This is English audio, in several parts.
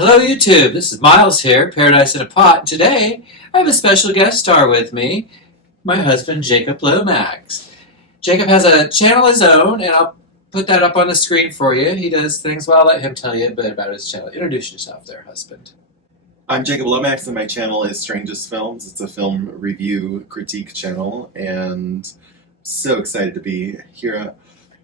Hello YouTube, this is Miles here, Paradise in a Pot. Today, I have a special guest star with me, my husband Jacob Lomax. Jacob has a channel of his own, and I'll put that up on the screen for you. He does things, well, I'll let him tell you a bit about his channel. Introduce yourself there, husband. I'm Jacob Lomax, and my channel is Strangest Films. It's a film review critique channel, and so excited to be here at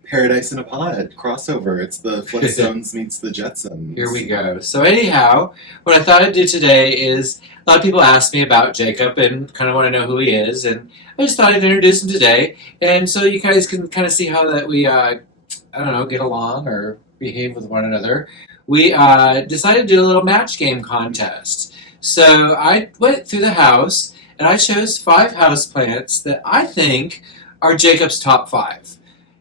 Paradise in a Pod crossover. It's the Flintstones meets the Jetsons. Here we go. So anyhow, what I thought I'd do today is, a lot of people ask me about Jacob and kind of want to know who he is, and I just thought I'd introduce him today, and so you guys can kind of see how that we, I don't know, get along or behave with one another. We decided to do a little match game contest. So I went through the house, and I chose 5 houseplants that I think are Jacob's top 5.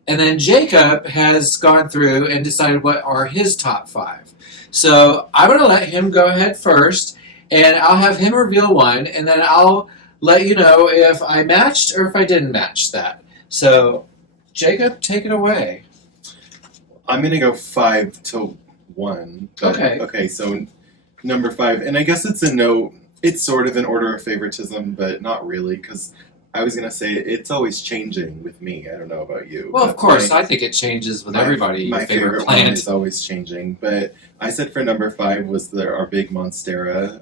And then Jacob has gone through and decided what are his top 5. So I'm going to let him go ahead first, and I'll have him reveal one, and then I'll let you know if I matched or if I didn't match that. So, Jacob, take it away. I'm going to go 5 to 1. Okay. Okay, so number 5, and I guess it's sort of an order of favoritism, but not really, because I was going to say it's always changing with me. I don't know about you. Well, of course, I think it changes with everybody. My Your favorite plant one is always changing, but I said for number 5 was our big Monstera.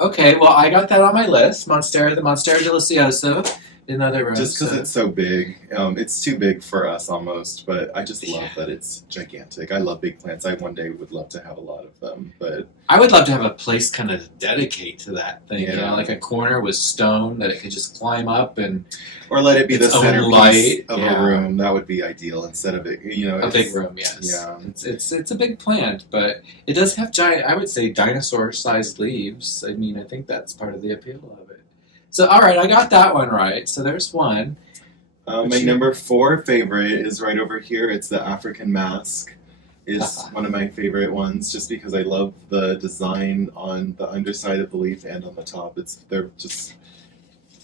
Okay, well, I got that on my list. The Monstera Delicioso. Another rose. Just because it's so big. It's too big for us almost, but I just love that it's gigantic. I love big plants. I one day would love to have a lot of them, but I would love to have a place kind of dedicate to that thing, yeah. like a corner with stone that it could just climb up and... Or let it be the centerpiece of yeah. a room. That would be ideal instead of it, a big room, yes. Yeah. It's a big plant, but it does have giant, I would say, dinosaur-sized leaves. I mean, I think that's part of the appeal of it. So, all right, I got that one right. So there's one. My number 4 favorite is right over here. It's the African mask. Is one of my favorite ones just because I love the design on the underside of the leaf and on the top. They're just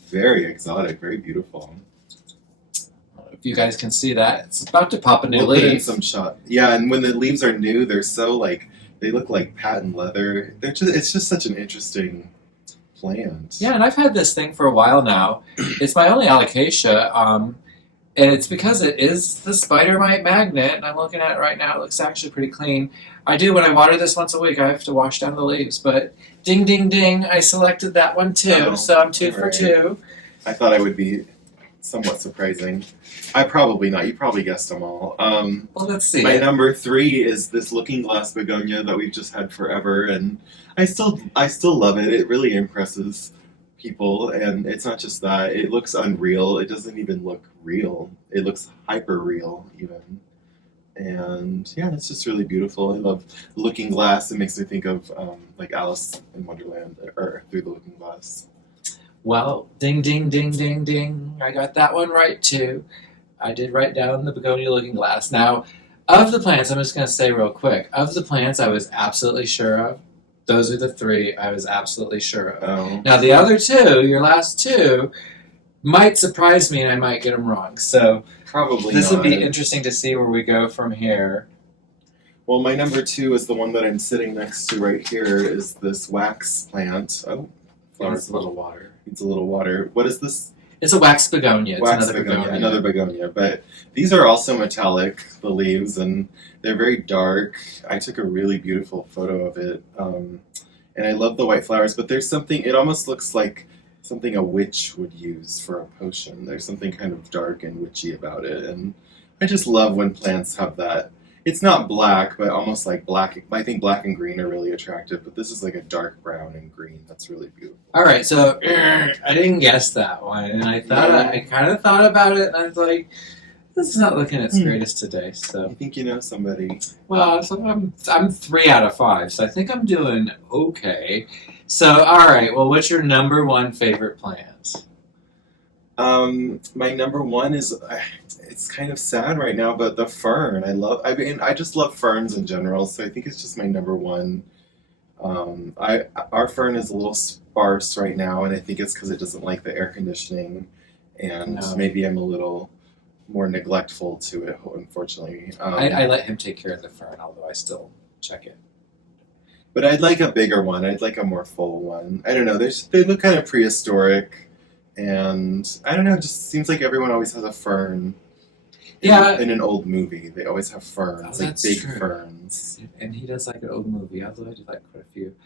very exotic, very beautiful. If you guys can see that, it's about to pop a new We'll leaf. put in some shot. Yeah, and when the leaves are new, they're so they look like patent leather. It's just such an interesting plant. Yeah, and I've had this thing for a while now. It's my only alocasia, and it's because it is the spider mite magnet, and I'm looking at it right now. It looks actually pretty clean. I do, when I water this once a week, I have to wash down the leaves, but ding, ding, ding, I selected that one too, so I'm 2 for 2. I thought I would be somewhat surprising. I probably not. You probably guessed them all. Well, let's see. My number 3 is this looking glass begonia that we've just had forever, and I still love it. It really impresses people, and it's not just that. It looks unreal. It doesn't even look real. It looks hyper real even. And yeah, it's just really beautiful. I love looking glass. It makes me think of like Alice in Wonderland or Through the Looking Glass. Well, ding, ding, ding, ding, ding. I got that one right too. I did write down the begonia looking glass. Now, of the plants, I'm just going to say real quick, of the plants I was absolutely sure of, those are the 3 I was absolutely sure of. Oh. Now, the other 2, your last 2, might surprise me and I might get them wrong. So, Probably this not. would be interesting to see where we go from here. Well, my number 2 is the one that I'm sitting next to right here, is this wax plant. Oh, Needs a little water. Needs a little water. What is this? It's a wax begonia. It's Wax another begonia. Another begonia. But these are also metallic, the leaves, and they're very dark. I took a really beautiful photo of it. And I love the white flowers, but there's something, it almost looks like something a witch would use for a potion. There's something kind of dark and witchy about it. And I just love when plants have that. It's not black, but almost like black. I think black and green are really attractive, but this is like a dark brown and green. That's really beautiful. All right, so I didn't guess that one, and I kind of thought about it, and I was like, this is not looking its greatest today. So I think you know somebody. well, so I'm 3 out of 5, so I think I'm doing okay. So all right, well, what's your number 1 favorite plant? My number 1 is, it's kind of sad right now, but the fern. I just love ferns in general, so I think it's just my number 1. Our fern is a little sparse right now, and I think it's because it doesn't like the air conditioning, and maybe I'm a little more neglectful to it, unfortunately. I let him take care of the fern, although I still check it. But I'd like a bigger one. I'd like a more full one. I don't know. They look kind of prehistoric, and I don't know. It just seems like everyone always has a fern. Yeah. In an old movie, they always have ferns, Oh, like that's big true. ferns. And he does like an old movie, although I do like quite a few.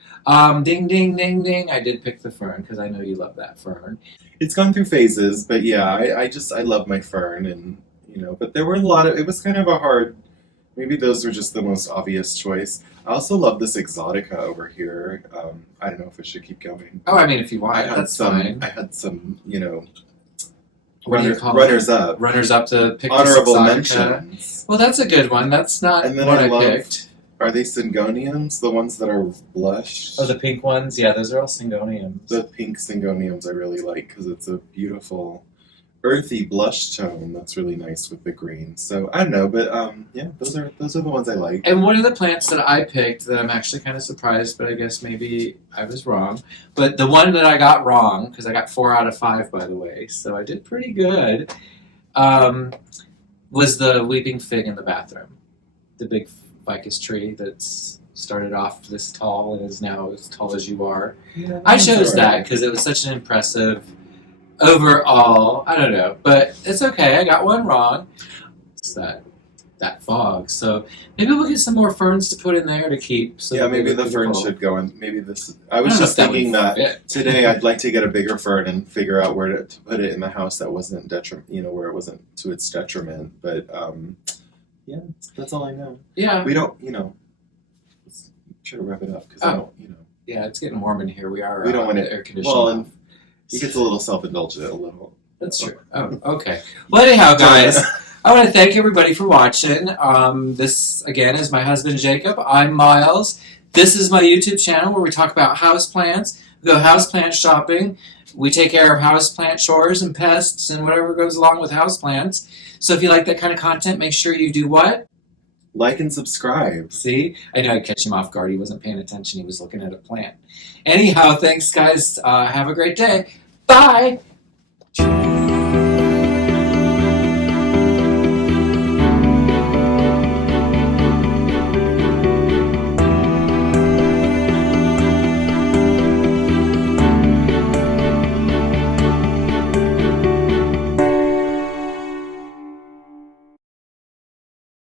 Ding, ding, ding, ding. I did pick the fern because I know you love that fern. It's gone through phases, but yeah, I love my fern, and but there were a lot of. It was kind of a hard. Maybe those were just the most obvious choice. I also love this exotica over here. I don't know if I should keep going. Oh, I mean, if you want, that's fine. I had some, What do you call runners up, runners up to pick honorable this exotica. mentions. Well, that's a good one. That's not And then what I I love- picked. Are they Syndoniums, the ones that are blushed? Oh, the pink ones? Yeah, those are all Syndoniums. The pink Syndoniums I really like because it's a beautiful, earthy blush tone that's really nice with the green. So I don't know, but yeah, those are the ones I like. And one of the plants that I picked that I'm actually kind of surprised, but I guess maybe I was wrong. But the one that I got wrong, because I got 4 out of 5, by the way, so I did pretty good, was the weeping fig in the bathroom. The big ficus tree that's started off this tall and is now as tall as you are. Yeah, I chose that because it was such an impressive overall. I don't know, but it's okay. I got one wrong. It's that fog. So maybe we'll get some more ferns to put in there to keep. So yeah, that maybe they the fern beautiful. should go in. Maybe this. I I was don't know just if thinking would that fit. today I'd like to get a bigger fern and figure out where to put it in the house that wasn't where it wasn't to its detriment. But yeah, that's all I know. Yeah, We don't, let's try to wrap it up because I don't, yeah. It's getting warm in here. We are. We don't want the it- air conditioning. well, off. and he gets a little self-indulgent, a little. That's true. Oh, okay. Well, anyhow, guys, I want to thank everybody for watching. This, again, is my husband, Jacob. I'm Miles. This is my YouTube channel where we talk about houseplants. We go houseplant shopping. We take care of houseplant chores and pests and whatever goes along with houseplants. So if you like that kind of content, make sure you do what? Like and subscribe. See? I know I'd catch him off guard. He wasn't paying attention. He was looking at a plant. Anyhow, thanks, guys. Have a great day. Bye!